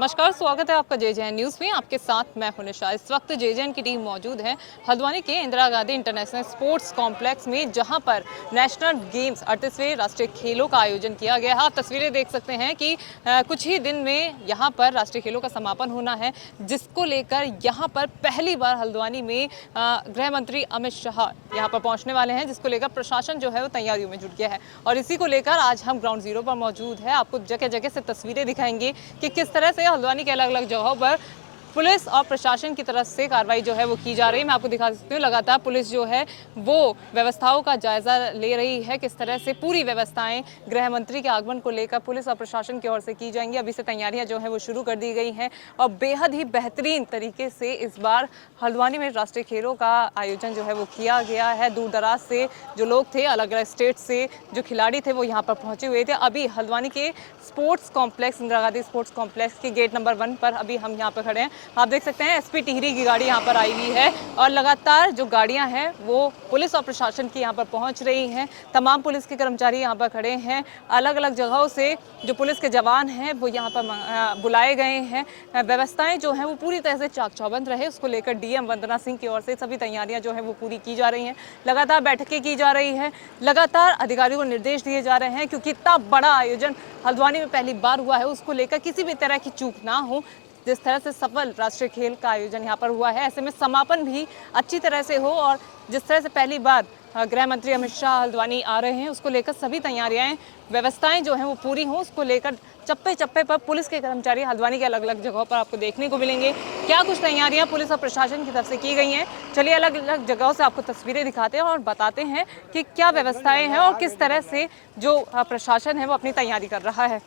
नमस्कार, स्वागत है आपका जेजेएन न्यूज़ में। आपके साथ मैं हूं निशा। इस वक्त जेजेएन की टीम मौजूद है हल्द्वानी के Indira Gandhi international sports complex में, जहां पर नेशनल गेम्स 38वें राष्ट्रीय खेलों का आयोजन किया गया है। आप तस्वीरें देख सकते हैं कि कुछ ही दिन में यहां पर राष्ट्रीय खेलों का समापन होना है, जिसको लेकर यहां पर पहली बार हल्द्वानी में गृह मंत्री अमित शाह यहां पर पहुंचने वाले हैं, जिसको लेकर प्रशासन जो है वो तैयारियों में जुट गया है। और इसी को लेकर आज हम ग्राउंड जीरो पर मौजूद है। आपको जगह जगह से तस्वीरें दिखाएंगे कि किस तरह से हल्द्वानी के अलग अलग जगहों पर पुलिस और प्रशासन की तरफ से कार्रवाई जो है वो की जा रही है। मैं आपको दिखा सकती हूँ, लगातार पुलिस जो है वो व्यवस्थाओं का जायजा ले रही है। किस तरह से पूरी व्यवस्थाएं गृह मंत्री के आगमन को लेकर पुलिस और प्रशासन की ओर से की जाएंगी। अभी से तैयारियां जो है वो शुरू कर दी गई हैं और बेहद ही बेहतरीन तरीके से इस बार हल्द्वानी में राष्ट्रीय खेलों का आयोजन जो है वो किया गया है। दूर दराज से जो लोग थे, अलग अलग स्टेट से जो खिलाड़ी थे, वो यहाँ पर पहुंचे हुए थे। अभी हल्द्वानी के sports complex, Indira Gandhi sports complex के गेट नंबर 1 पर अभी हम यहाँ पर खड़े हैं। आप देख सकते हैं एसपी टिहरी की गाड़ी यहाँ पर आई हुई है और लगातार जो गाड़ियाँ हैं वो पुलिस और प्रशासन की यहाँ पर पहुँच रही हैं। तमाम पुलिस के कर्मचारी यहाँ पर खड़े हैं। अलग अलग जगहों से जो पुलिस के जवान हैं वो यहाँ पर बुलाए गए हैं। व्यवस्थाएं जो हैं वो पूरी तरह से चाक चौबंद रहे, उसको लेकर डीएम वंदना सिंह की ओर से सभी तैयारियां जो है वो पूरी की जा रही हैं। लगातार बैठकें की जा रही हैं, लगातार अधिकारियों को निर्देश दिए जा रहे हैं, क्योंकि इतना बड़ा आयोजन हल्द्वानी में पहली बार हुआ है, उसको लेकर किसी भी तरह की चूक ना हो। जिस तरह से सफल राष्ट्रीय खेल का आयोजन यहाँ पर हुआ है, ऐसे में समापन भी अच्छी तरह से हो और जिस तरह से पहली बार गृह मंत्री अमित शाह हल्द्वानी आ रहे हैं, उसको लेकर सभी तैयारियां, व्यवस्थाएं जो हैं वो पूरी हों, उसको लेकर चप्पे चप्पे पर पुलिस के कर्मचारी हल्द्वानी के अलग अलग जगहों पर आपको देखने को मिलेंगे। क्या कुछ तैयारियां पुलिस और प्रशासन की तरफ से की गई हैं, चलिए अलग अलग जगहों से आपको तस्वीरें दिखाते हैं और बताते हैं कि क्या व्यवस्थाएं हैं और किस तरह से जो प्रशासन है वो अपनी तैयारी कर रहा है।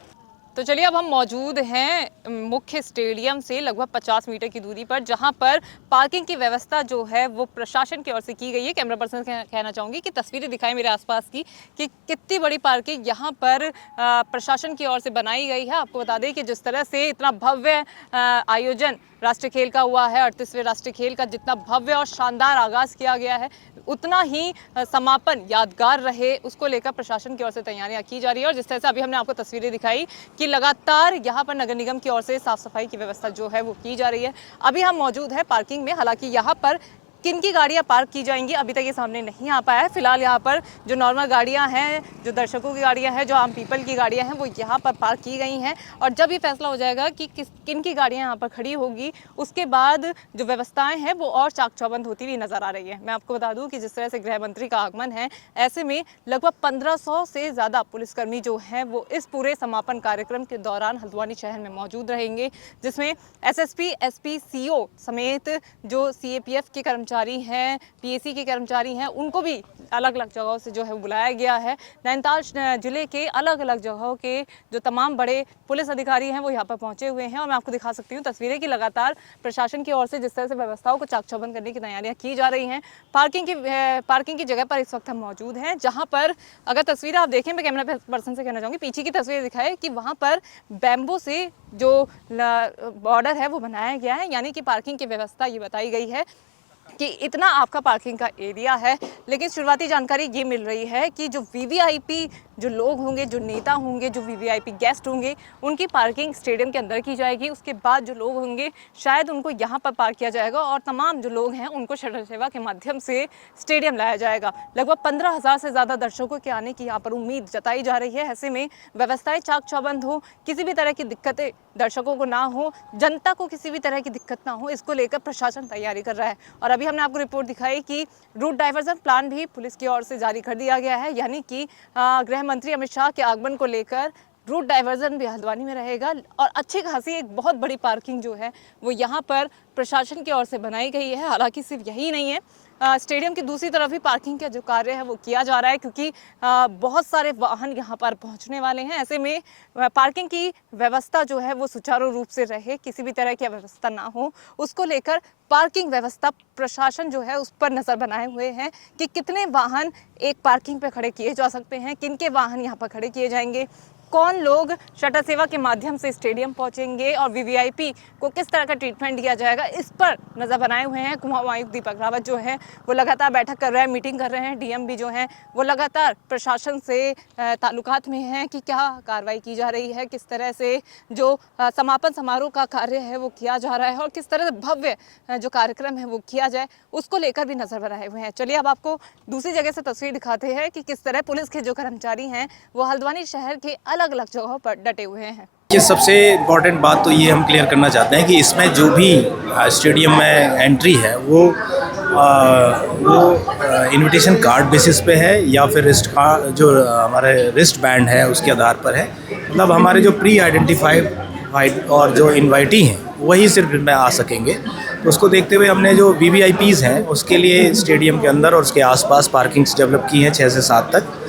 तो चलिए, अब हम मौजूद हैं मुख्य स्टेडियम से लगभग 50 मीटर की दूरी पर, जहां पर पार्किंग की व्यवस्था जो है वो प्रशासन की ओर से की गई है। कैमरा पर्सन कहना चाहूंगी कि तस्वीरें दिखाएं मेरे आसपास की कि कितनी बड़ी पार्किंग यहां पर प्रशासन की ओर से बनाई गई है। आपको बता दें कि जिस तरह से इतना भव्य आयोजन राष्ट्रीय खेल का हुआ है, 38वें राष्ट्रीय खेल का जितना भव्य और शानदार आगाज किया गया है, उतना ही समापन यादगार रहे, उसको लेकर प्रशासन की ओर से तैयारियां की जा रही है। और जिस तरह से अभी हमने आपको तस्वीरें दिखाई कि लगातार यहाँ पर नगर निगम की ओर से साफ सफाई की व्यवस्था जो है वो की जा रही है। अभी हम मौजूद है पार्किंग में, हालांकि यहाँ पर किन की गाड़ियां पार्क की जाएंगी अभी तक ये सामने नहीं आ पाया है। फिलहाल यहाँ पर जो नॉर्मल गाड़ियां हैं, जो दर्शकों की गाड़ियां हैं, जो आम पीपल की गाड़ियां हैं, वो यहाँ पर पार्क की गई हैं। और जब ये फैसला हो जाएगा कि किन की गाड़ियां यहाँ पर खड़ी होगी, उसके बाद जो व्यवस्थाएं हैं वो और चाक चौबंद होती हुई नजर आ रही है। मैं आपको बता दूं कि जिस तरह से गृह मंत्री का आगमन है, ऐसे में लगभग 1500 से ज्यादा पुलिसकर्मी जो हैं वो इस पूरे समापन कार्यक्रम के दौरान हल्द्वानी शहर में मौजूद रहेंगे, जिसमें एसएसपी, एसपी, सीओ समेत जो सीएपीएफ के कर्मचारी हैं, पीएसी के कर्मचारी हैं, उनको भी अलग अलग जगहों से जो है बुलाया गया है। नैनीताल जिले के अलग अलग जगहों के जो तमाम बड़े पुलिस अधिकारी हैं वो यहाँ पर पहुंचे हुए हैं। और मैं आपको दिखा सकती हूँ तस्वीरें कि लगातार प्रशासन की ओर से जिस तरह से व्यवस्थाओं को चाक चौबंद करने की तैयारियां की जा रही हैं। पार्किंग की जगह पर इस वक्त हम मौजूद हैं, जहाँ पर अगर तस्वीरें आप देखें, मैं कैमरा पर्सन से कहना चाहूँगी पीछे की तस्वीर दिखाए कि वहाँ पर बैम्बो से जो बॉर्डर है वो बनाया गया है, यानी कि पार्किंग की व्यवस्था ये बताई गई है कि इतना आपका पार्किंग का एरिया है। लेकिन शुरुआती जानकारी ये मिल रही है कि जो वीवीआईपी जो लोग होंगे, जो नेता होंगे, जो वीवीआईपी गेस्ट होंगे, उनकी पार्किंग स्टेडियम के अंदर की जाएगी। उसके बाद जो लोग होंगे शायद उनको यहाँ पर पार्क किया जाएगा और तमाम जो लोग हैं उनको शटल सेवा के माध्यम से स्टेडियम लाया जाएगा। लगभग 15,000 से ज़्यादा दर्शकों के आने की यहाँ पर उम्मीद जताई जा रही है। ऐसे में व्यवस्थाएं चाक चौबंद हो, किसी भी तरह की दिक्कतें दर्शकों को ना हो, जनता को किसी भी तरह की दिक्कत ना हो, इसको लेकर प्रशासन तैयारी कर रहा है। और अभी हमने आपको रिपोर्ट दिखाई कि रूट डाइवर्जन प्लान भी पुलिस की ओर से जारी कर दिया गया है, यानी कि गृह मंत्री अमित शाह के आगमन को लेकर रूट डाइवर्जन भी हल्द्वानी में रहेगा। और अच्छी खासी एक बहुत बड़ी पार्किंग जो है वो यहाँ पर प्रशासन की ओर से बनाई गई है। हालांकि सिर्फ यही नहीं है, स्टेडियम की दूसरी तरफ भी पार्किंग का जो कार्य है वो किया जा रहा है, क्योंकि बहुत सारे वाहन यहाँ पर पहुँचने वाले हैं। ऐसे में पार्किंग की व्यवस्था जो है वो सुचारू रूप से रहे, किसी भी तरह की अव्यवस्था ना हो, उसको लेकर पार्किंग व्यवस्था प्रशासन जो है उस पर नज़र बनाए हुए हैं कि कितने वाहन एक पार्किंग पे खड़े किए जा सकते हैं, किन के वाहन यहाँ पर खड़े किए जाएंगे, कौन लोग शटर सेवा के माध्यम से स्टेडियम पहुंचेंगे और वीवीआईपी को किस तरह का ट्रीटमेंट दिया जाएगा, इस पर नजर बनाए हुए हैं कुमाऊं आयुक्त दीपक रावत जो है वो लगातार बैठक कर रहे हैं, मीटिंग कर रहे हैं। डीएम भी जो है वो लगातार प्रशासन से ताल्लुकात में हैं कि क्या कार्रवाई की जा रही है, किस तरह से जो समापन समारोह का कार्य है वो किया जा रहा है और किस तरह से भव्य जो कार्यक्रम है वो किया जाए, उसको लेकर भी नजर बनाए हुए हैं। चलिए अब आपको दूसरी जगह से तस्वीर दिखाते हैं कि किस तरह पुलिस के जो कर्मचारी हैं वो हल्द्वानी शहर के अलग अलग जगहों पर डटे हुए हैं। ये सबसे इम्पॉर्टेंट बात तो ये हम क्लियर करना चाहते हैं कि इसमें जो भी स्टेडियम में एंट्री है वो इनविटेशन कार्ड बेसिस पे है या फिर रिस्ट कार्ड जो हमारे रिस्ट बैंड है उसके आधार पर है। मतलब हमारे जो प्री आइडेंटिफाइड और जो इनवाइटी हैं वही सिर्फ इनमें आ सकेंगे। तो उसको देखते हुए हमने जो वीवीआईपीज़ हैं उसके लिए स्टेडियम के अंदर और उसके आसपास पार्किंग्स डेवलप की हैं 6 से 7 तक।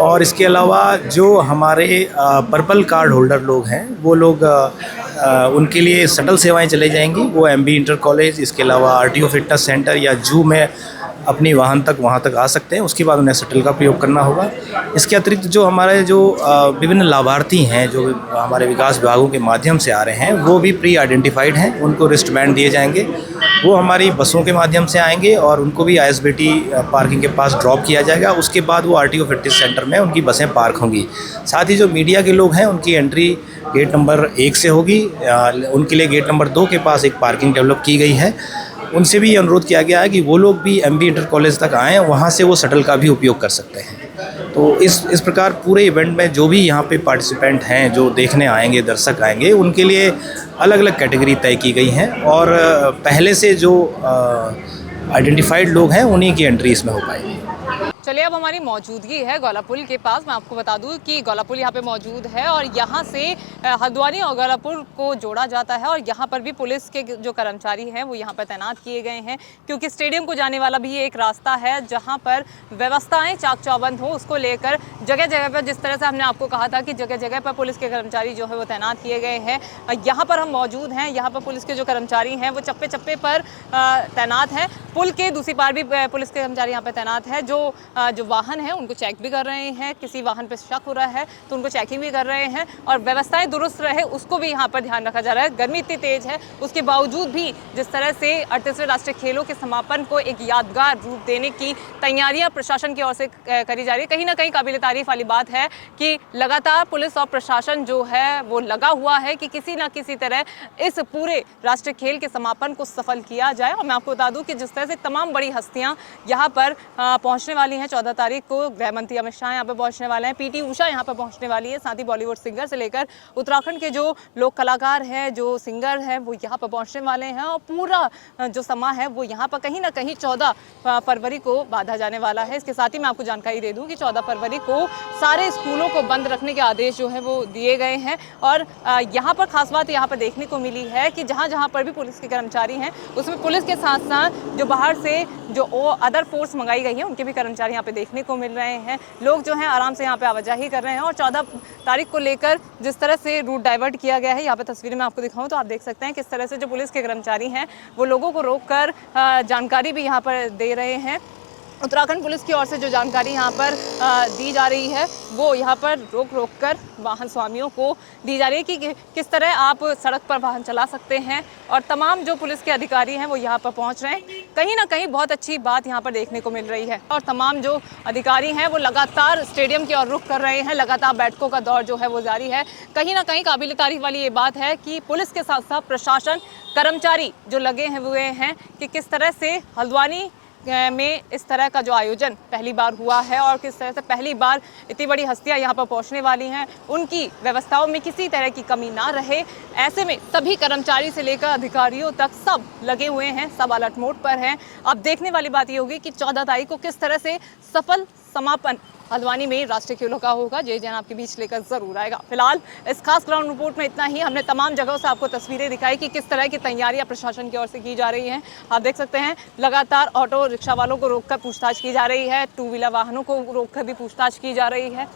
और इसके अलावा जो हमारे पर्पल कार्ड होल्डर लोग हैं वो लोग उनके लिए शटल सेवाएं चले जाएंगी। वो एमबी इंटर कॉलेज, इसके अलावा आरटीओ फिटनेस सेंटर या जू में अपनी वहाँ तक आ सकते हैं। उसके बाद उन्हें शटल का प्रयोग करना होगा। इसके अतिरिक्त जो हमारे जो विभिन्न लाभार्थी हैं जो हमारे विकास विभागों के माध्यम से आ रहे हैं वो भी प्री आइडेंटिफाइड हैं, उनको रिस्ट बैंड दिए जाएंगे। वो हमारी बसों के माध्यम से आएंगे और उनको भी आईएसबीटी पार्किंग के पास ड्रॉप किया जाएगा। उसके बाद वो आरटीओ फिटनेस सेंटर में उनकी बसें पार्क होंगी। साथ ही जो मीडिया के लोग हैं उनकी एंट्री गेट नंबर 1 से होगी। उनके लिए गेट नंबर 2 के पास एक पार्किंग डेवलप की गई है। उनसे भी ये अनुरोध किया गया है कि वो लोग भी एमबी इंटर कॉलेज तक आएँ, वहाँ से वो शटल का भी उपयोग कर सकते हैं। तो इस प्रकार पूरे इवेंट में जो भी यहाँ पे पार्टिसिपेंट हैं, जो देखने आएंगे, दर्शक आएंगे, उनके लिए अलग अलग कैटेगरी तय की गई हैं और पहले से जो आइडेंटिफाइड लोग हैं उन्हीं की एंट्री इसमें हो पाएगी। चलिए अब हमारी मौजूदगी है गौलापुल के पास। मैं आपको बता दूं कि गौलापुल यहाँ पे मौजूद है और यहाँ से हल्द्वानी और गौलापुल को जोड़ा जाता है और यहाँ पर भी पुलिस के जो कर्मचारी हैं वो यहाँ पर तैनात किए गए हैं, क्योंकि स्टेडियम को जाने वाला भी एक रास्ता है जहाँ पर व्यवस्थाएं चाक चौबंद हो, उसको लेकर जगह जगह पर, जिस तरह से हमने आपको कहा था कि जगह जगह पर पुलिस के कर्मचारी जो है वो तैनात किए गए हैं। यहाँ पर हम मौजूद हैं, यहाँ पर पुलिस के जो कर्मचारी हैं वो चप्पे चप्पे पर तैनात हैं। पुल के दूसरी पार भी पुलिस के कर्मचारी यहाँ पर तैनात है। जो वाहन है उनको चेक भी कर रहे हैं, किसी वाहन पर शक हो रहा है तो उनको चेकिंग भी कर रहे हैं और व्यवस्थाएं दुरुस्त रहे उसको भी यहाँ पर ध्यान रखा जा रहा है। गर्मी इतनी तेज है उसके बावजूद भी जिस तरह से 38वें राष्ट्रीय खेलों के समापन को एक यादगार रूप देने की तैयारियां प्रशासन की ओर से करी जा रही है। कहीं ना कहीं काबिल तारीफ वाली बात है कि लगातार पुलिस और प्रशासन जो है वो लगा हुआ है कि किसी ना किसी तरह इस पूरे राष्ट्रीय खेल के समापन को सफल किया जाए। और मैं आपको बता दूं कि जिस तरह से तमाम बड़ी हस्तियां यहाँ पर पहुंचने वाली हैं, 14 तारीख को गृह मंत्री अमित शाह यहाँ पर पहुंचने वाले हैं, पीटी उषा यहाँ पर पहुंचने वाली है, साथ ही बॉलीवुड सिंगर से लेकर उत्तराखंड के जो लोक कलाकार हैं, जो सिंगर हैं वो यहाँ पर पहुंचने वाले हैं और पूरा जो समा है वो यहाँ पर कहीं ना कहीं 14 फरवरी को बांधा जाने वाला है। इसके साथ ही मैं आपको जानकारी दे दूं कि 14 फरवरी को सारे स्कूलों को बंद रखने के आदेश जो है वो दिए गए हैं। और यहाँ पर खास बात यहाँ पर देखने को मिली है कि जहाँ जहाँ पर भी पुलिस के कर्मचारी हैं उसमें पुलिस के साथ साथ जो बाहर से जो अदर फोर्स मंगाई गई है उनके भी कर्मचारी यहाँ पे देखने को मिल रहे हैं। लोग जो हैं आराम से यहाँ पे आवाजाही कर रहे हैं और 14 तारीख को लेकर जिस तरह से रूट डाइवर्ट किया गया है, यहाँ पे तस्वीरें मैं आपको दिखाऊं तो आप देख सकते हैं किस तरह से जो पुलिस के कर्मचारी हैं वो लोगों को रोककर जानकारी भी यहाँ पर दे रहे हैं। उत्तराखंड पुलिस की ओर से जो जानकारी यहाँ पर दी जा रही है वो यहाँ पर रोक कर वाहन स्वामियों को दी जा रही है कि किस तरह आप सड़क पर वाहन चला सकते हैं और तमाम जो पुलिस के अधिकारी हैं वो यहाँ पर पहुँच रहे हैं। कहीं ना कहीं बहुत अच्छी बात यहाँ पर देखने को मिल रही है और तमाम जो अधिकारी हैं वो लगातार स्टेडियम की ओर रुख कर रहे हैं, लगातार बैठकों का दौर जो है वो जारी है। कहीं ना कहीं काबिल तारीफ वाली ये बात है कि पुलिस के साथ साथ प्रशासन, कर्मचारी जो लगे हुए हैं कि किस तरह से हल्द्वानी में इस तरह का जो आयोजन पहली बार हुआ है और किस तरह से पहली बार इतनी बड़ी हस्तियां यहां पर पहुंचने वाली हैं, उनकी व्यवस्थाओं में किसी तरह की कमी ना रहे, ऐसे में सभी कर्मचारी से लेकर अधिकारियों तक सब लगे हुए हैं, सब अलर्ट मोड पर हैं। अब देखने वाली बात ये होगी कि 14 तारीख को किस तरह से सफल समापन हल्द्वानी में राष्ट्रीय खेलों का होगा। जय जैन आपके बीच लेकर जरूर आएगा। फिलहाल इस खास ग्राउंड रिपोर्ट में इतना ही। हमने तमाम जगहों से आपको तस्वीरें दिखाई कि किस तरह की तैयारियां प्रशासन की ओर से की जा रही हैं। आप देख सकते हैं लगातार ऑटो रिक्शा वालों को रोककर पूछताछ की जा रही है, 2 व्हीलर वाहनों को रोककर भी पूछताछ की जा रही है।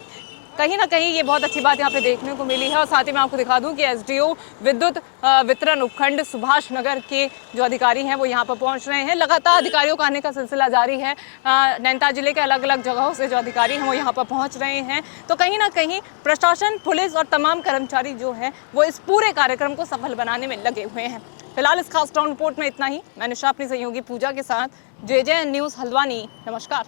कहीं ना कहीं ये बहुत अच्छी बात यहाँ पे देखने को मिली है। और साथ ही मैं आपको दिखा दूं कि एसडीओ विद्युत वितरण उपखंड सुभाष नगर के जो अधिकारी हैं वो यहाँ पर पहुँच रहे हैं। लगातार अधिकारियों का आने का सिलसिला जारी है। नैनीताल जिले के अलग अलग जगहों से जो अधिकारी हैं वो यहाँ पर पहुँच रहे हैं। तो कहीं ना कहीं प्रशासन, पुलिस और तमाम कर्मचारी जो है वो इस पूरे कार्यक्रम को सफल बनाने में लगे हुए हैं। फिलहाल इस खास ग्राउंड रिपोर्ट में इतना ही। मैं निशा अपनी सहयोगी पूजा के साथ, JJN न्यूज़ हल्द्वानी। नमस्कार।